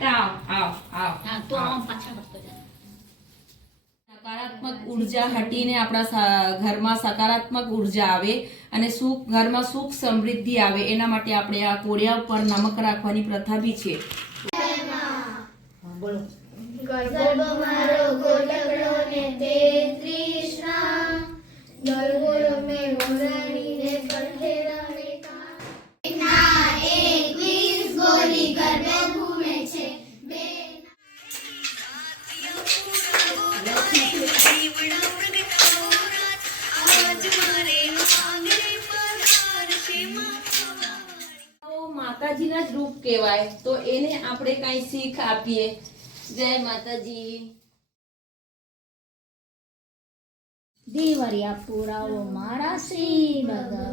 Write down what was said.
બેટા આવ આવ હા તો પાછા વળતો જા. સકારાત્મક ઉર્જા હટીને આપણા ઘરમાં સકારાત્મક ઉર્જા આવે અને ઘરમાં સુખ સમૃદ્ધિ આવે એના માટે આપણે આ કોળિયા ઉપર નમક રાખવાની પ્રથા બી છે. બોલો. ગરબો મારો ગોલકડો ને તેત્રીસના ગરબો રમે ગોરાણી ને પડખે રમે ના 21 ગોરી ગરબે ઘૂમે છે બે માતાજીના જ રૂપ કહેવાય તો એને આપણે કઈ શીખ આપીએ. જય માતાજી. દીવરિયા પુરાવો મારા શ્રી ભગત